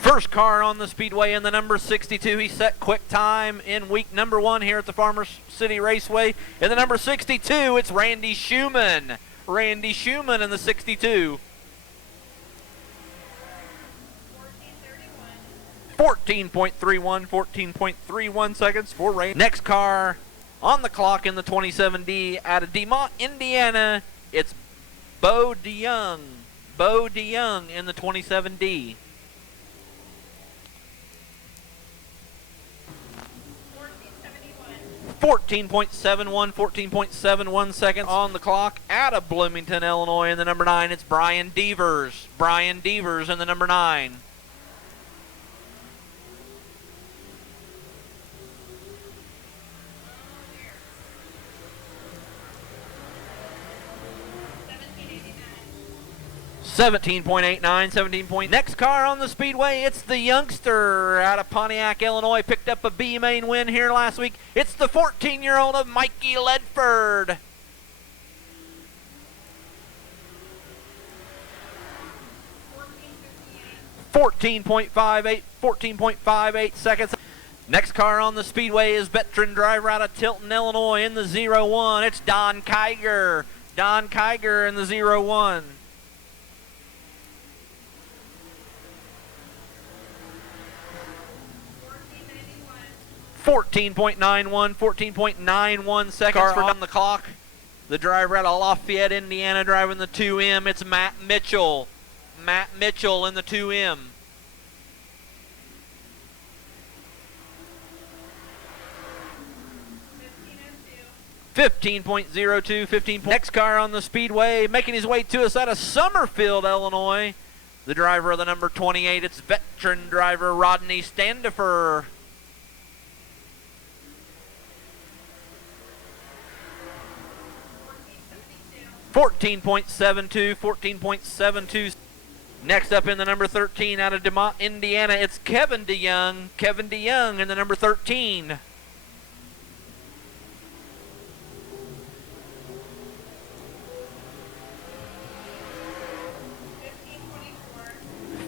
First car on the speedway in the number 62. He set quick time in week number 1 here at the Farmers City Raceway. In the number 62, it's Randy Schumann. Randy Schumann in the 62. 14.31 seconds for Randy. Next car on the clock in the 27D out of DeMont, Indiana, it's Bo DeYoung. Bo DeYoung in the 27D. 14.71 seconds on the clock out of Bloomington, Illinois in the number 9. It's Brian Devers. Brian Devers in the number 9. Next car on the speedway, it's the youngster out of Pontiac, Illinois. Picked up a B main win here last week. It's the 14-year-old of Mikey Ledford. 14.58 seconds. Next car on the speedway is veteran driver out of Tilton, Illinois in the 01. It's Don Kiger. Don Kiger in the 01. 14.91 seconds on the clock. The driver out of Lafayette, Indiana, driving the 2M. It's Matt Mitchell. Matt Mitchell in the 2M. 15.02. Next car on the speedway, making his way to us out of Summerfield, Illinois. The driver of the number 28, it's veteran driver Rodney Standifer. 14.72. Next up in the number 13 out of DeMont, Indiana, it's Kevin DeYoung. Kevin DeYoung in the number 13.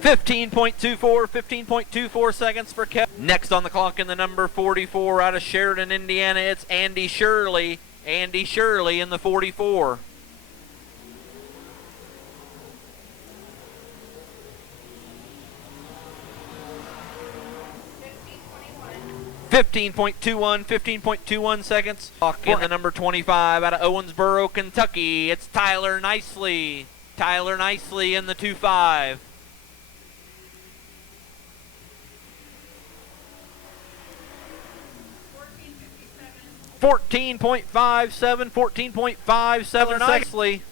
15.24 seconds for Kevin. Next on the clock in the number 44 out of Sheridan, Indiana, it's Andy Shirley. Andy Shirley in the 44. 15.21 seconds. In the number 25 out of Owensboro, Kentucky, it's Tyler Nicely. Tyler Nicely in the 2.5. 14.57 Nicely.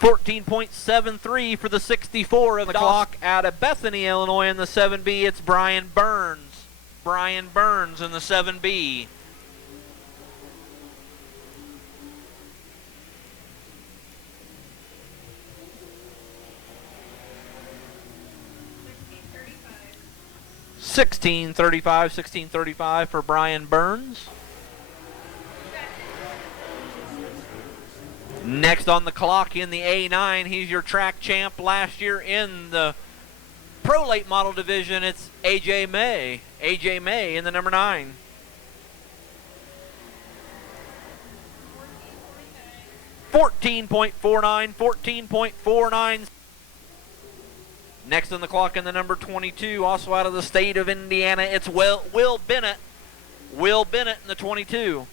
14.73 for the 64 of the clock out of Bethany, Illinois in the 7B. It's Brian Burns. Brian Burns in the 7B. 16:35 for Brian Burns. Next on the clock in the A9, he's your track champ last year in the Pro Late Model Division. It's AJ May. AJ May in the number 9. 14.49. Next on the clock in the number 22, also out of the state of Indiana, it's Will Bennett. Will Bennett in the 22.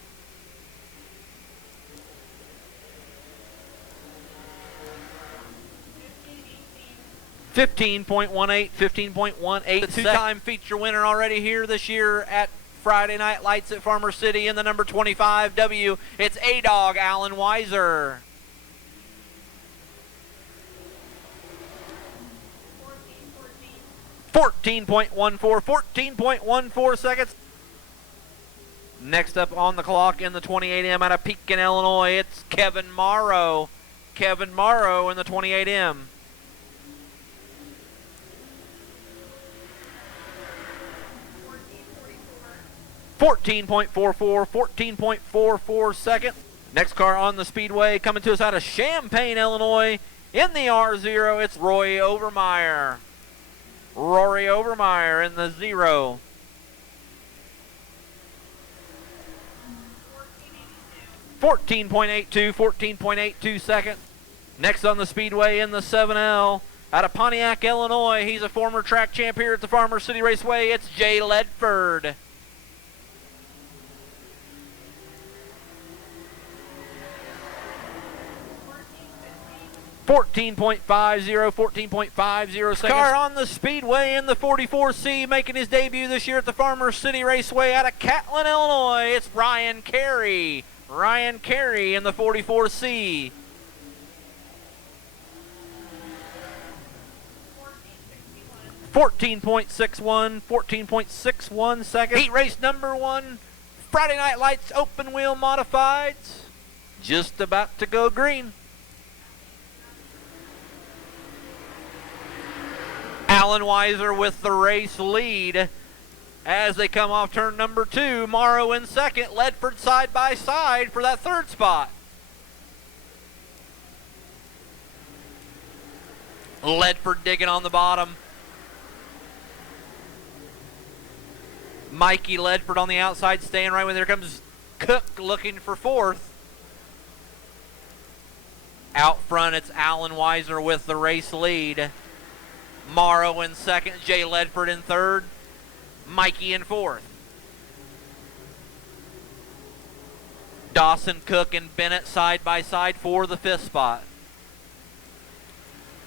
15.18. The two-time feature winner already here this year at Friday Night Lights at Farmer City in the number 25W. It's A-Dog Alan Weiser. 14.14 seconds. Next up on the clock in the 28M out of Pekin, Illinois, it's Kevin Morrow. Kevin Morrow in the 28M. 14.44, 14.44 second. Next car on the speedway coming to us out of Champaign, Illinois. In the R0, it's Roy Overmeyer. Rory Overmeyer in the 0. 14.82, 14.82 second. Next on the speedway in the 7L, out of Pontiac, Illinois. He's a former track champ here at the Farmer City Raceway. It's Jay Ledford. 14.50, 14.50 seconds. Car on the speedway in the 44C, making his debut this year at the Farmer City Raceway out of Catlin, Illinois. It's Ryan Carey. Ryan Carey in the 44C. 14.61, 14.61 seconds. Heat race number 1, Friday Night Lights open wheel modifieds. Just about to go green. Alan Weiser with the race lead as they come off turn number 2. Morrow in second. Ledford side by side for that third spot. Ledford digging on the bottom. Mikey Ledford on the outside staying right when there comes Cook looking for fourth. Out front, it's Alan Weiser with the race lead. Morrow in second, Jay Ledford in third, Mikey in fourth. Dawson, Cook, and Bennett side by side for the fifth spot.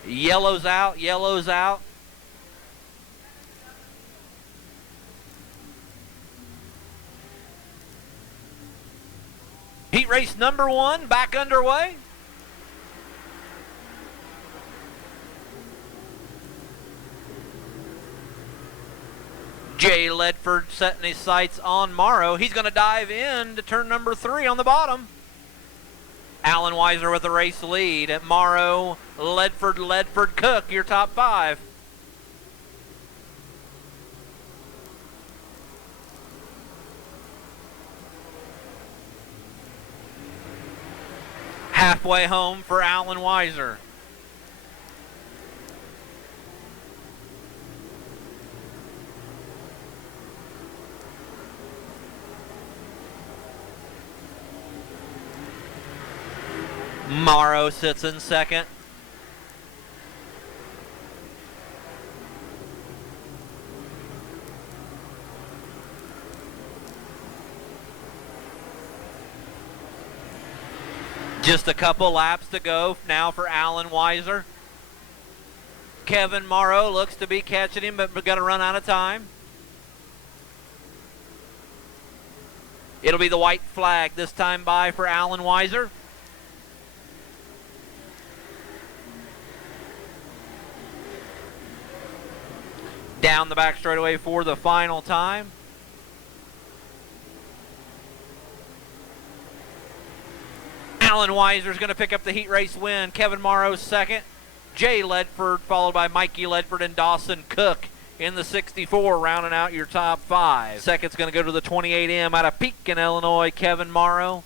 Yellow's out, yellow's out. Heat race number 1 back underway. Jay Ledford setting his sights on Morrow. He's going to dive in to turn number 3 on the bottom. Alan Weiser with the race lead. At Morrow, Ledford, Ledford, Cook, your top 5. Halfway home for Alan Weiser. Morrow sits in second. Just a couple laps to go now for Alan Weiser. Kevin Morrow looks to be catching him, but we're going to run out of time. It'll be the white flag this time by for Alan Weiser. Down the back straightaway for the final time. Alan Weiser is going to pick up the heat race win. Kevin Morrow second. Jay Ledford followed by Mikey Ledford and Dawson Cook in the 64, rounding out your top 5. Second's going to go to the 28M out of Pekin, Illinois, Kevin Morrow.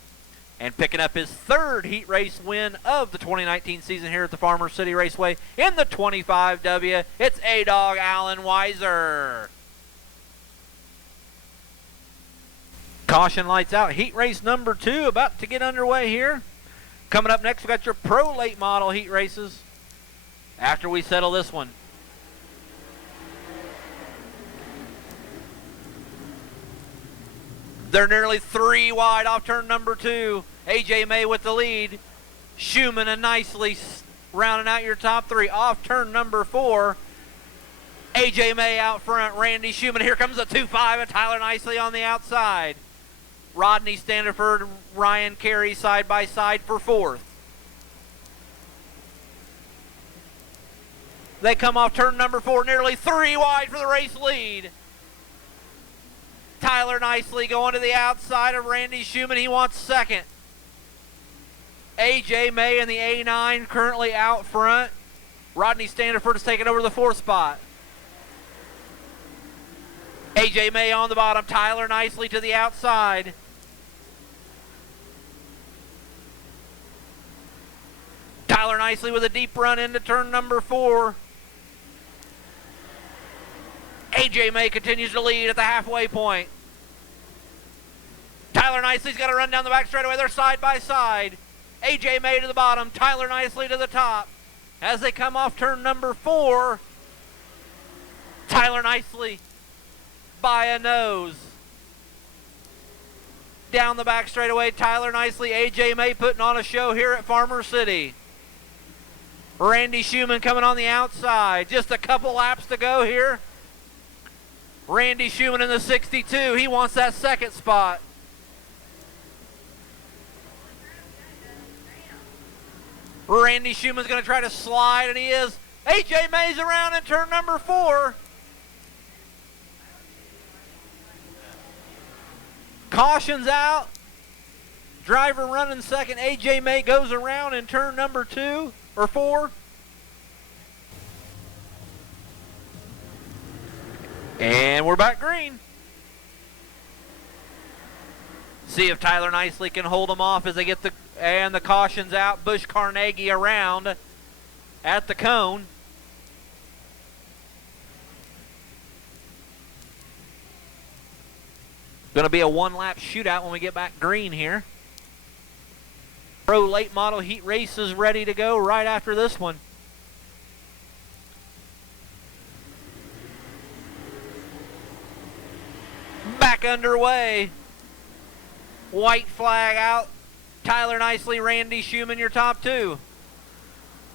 And picking up his third heat race win of the 2019 season here at the Farmer City Raceway in the 25W, it's A-Dog Alan Weiser. Caution lights out. Heat race number 2 about to get underway here. Coming up next, we got your Pro Late Model heat races after we settle this one. They're nearly 3 wide off turn number 2. AJ May with the lead. Schumann and Nicely rounding out your top 3. Off turn number 4. AJ May out front. Randy Schumann. Here comes a 2-5 and Tyler Nicely on the outside. Rodney Standiford, Ryan Carey side by side for fourth. They come off turn number 4, nearly 3 wide for the race lead. Tyler Nicely going to the outside of Randy Schumann. He wants second. AJ May in the A9 currently out front. Rodney Standiford is taking over the 4th spot. AJ May on the bottom. Tyler Nicely to the outside. Tyler Nicely with a deep run into turn number 4. AJ May continues to lead at the halfway point. Tyler Nicely's got to run down the back straightaway. They're side by side. AJ May to the bottom. Tyler Nicely to the top. As they come off turn number 4, Tyler Nicely by a nose. Down the back straightaway, Tyler Nicely, AJ May putting on a show here at Farmer City. Randy Schumann coming on the outside. Just a couple laps to go here. Randy Schumann in the 62. He wants that second spot. Randy Schumann's going to try to slide, and he is. AJ May's around in turn number 4. Caution's out. Driver running second. AJ May goes around in turn number 2 or 4. And we're back green. See if Tyler Nicely can hold them off as they get the caution's out. Bush Carnegie around at the cone. Going to be a one-lap shootout when we get back green here. Pro late model heat race is ready to go right after this one. Back underway. White flag out. Tyler Nicely, Randy Schumann, your top 2.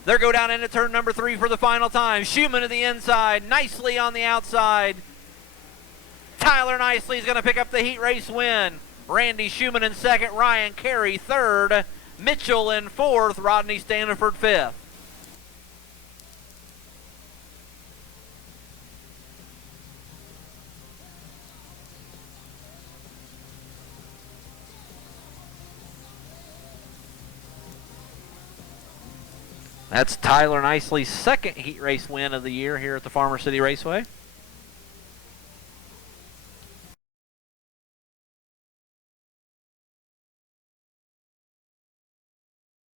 They'll go down into turn number 3 for the final time. Schumann to the inside, Nicely on the outside. Tyler Nicely is going to pick up the heat race win. Randy Schumann in second, Ryan Carey third, Mitchell in 4th, Rodney Stanford 5th. That's Tyler Nicely's second heat race win of the year here at the Farmer City Raceway.